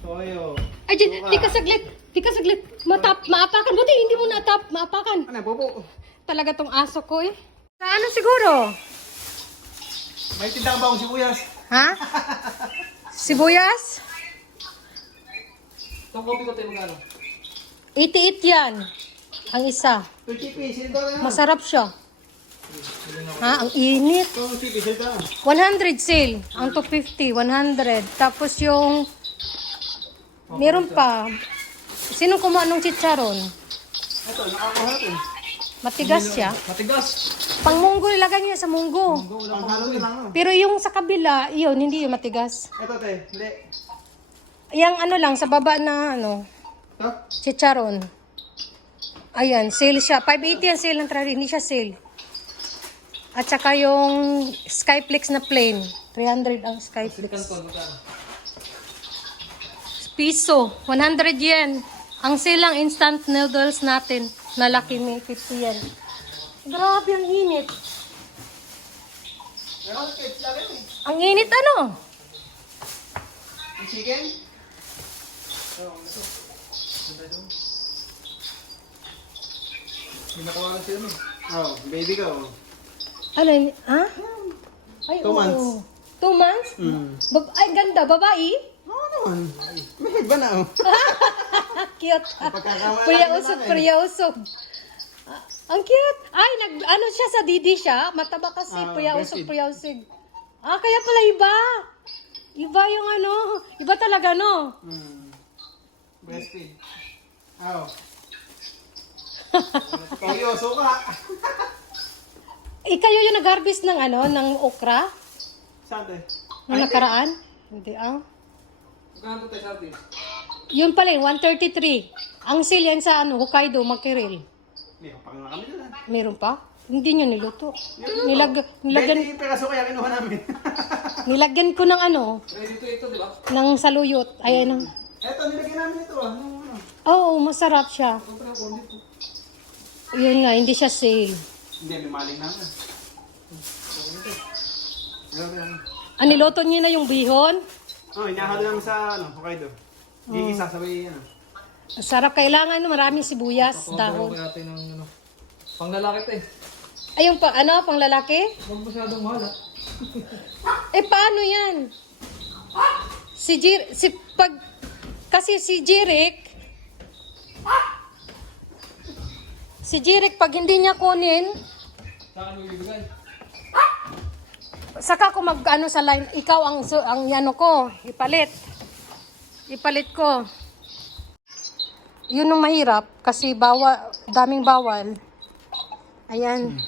Toyo. Ay, Jen, di ka saglit. Di ka saglit. Matap, maapakan. Buti hindi mo natap, maapakan. Ano, bobo? Talaga tong aso ko eh. Sa ano siguro? May tindang ba akong sibuyas? Ha? Sibuyas? Itong kopi ko tayo magkano? 88 yan. Ang isa. 20 pesos. Ito na. Masarap siya. Ha? Ang init. Ito, 20 pesos. Ito. 100 sale. Ang 250, 100. Tapos yung... Meron pa. Sino kumuha ng chicharon? Ito, nakakuha natin. Matigas siya. Matigas. Pang munggo, ilagay niya sa munggo. Halo na lang. Pero yung sa kabila, yun, hindi yung matigas. Ito, te. Hindi. Yung ano lang, sa baba na ano, Ito. chicharon. Ayan, sale siya. 580 ang sale ng trari, hindi siya sale. At saka yung Skyflex na plain. 300 ang Skyflex. Piso, 100 yen. Ang sale lang instant noodles natin. Na laki may 50 yen. Grabe ang init. Ka eh. Ang init ano? Chicken? Hindi nakuha na sila mo. Oh, baby ko. Ano yun? Ha? Ay, Two oo. months. Two months? Hmm. Bab- ay, ganda. Babae? Oo naman. May iba na oh. cute. Pagkakamala Kuya usog, eh. kuya usog. Ah, ang cute. Ay, nag, ano siya sa Didi siya? Mataba kasi. Ah, kuya breastfeed. usog, kuya usog. Ah, kaya pala iba. Iba yung ano. Iba talaga, no? Hmm. Breastfeed. Oh. Toyo, suka. Eh, kayo yung nag-harvest ng ano, ng okra? Saan te? Nung nakaraan? Hindi, ah. Magkano tayo atin? Yun pala, eh, 133. Ang sale yan sa ano, Hokkaido, Makiril. Hindi, kapag na kami dyan. ah. Meron pa? Hindi nyo niluto. Nilag, nilagyan, 20 peraso kaya kinuha namin. nilagyan ko ng ano, Ready to ito, di ba? ng saluyot. Ayan ang... Eto, nilagyan namin ito ah. Ano, ano? Oo, masarap siya. Kontra ko, hindi po. Yun nga, hindi siya sale. Hindi, may maling namin. Ah, niloto niyo na yung bihon? Oh, inahalo namin sa ano, Hokkaido. Gigisa sabay ano. Sarap. Kailangan no, maraming sibuyas, dahon. Kaya natin ng ano. Pang lalaki to eh. Ay, yung pa, ano, pang lalaki? Huwag masyadong mahal ah. Eh, paano yan? Si Jir, si, pag, kasi si Jirik, si Jirik, pag hindi niya kunin, saka ko mag, ano sa line, ikaw ang, ang ano ko, ipalit. Ipalit ko. Yun ang mahirap, kasi bawa, daming bawal. Ayan.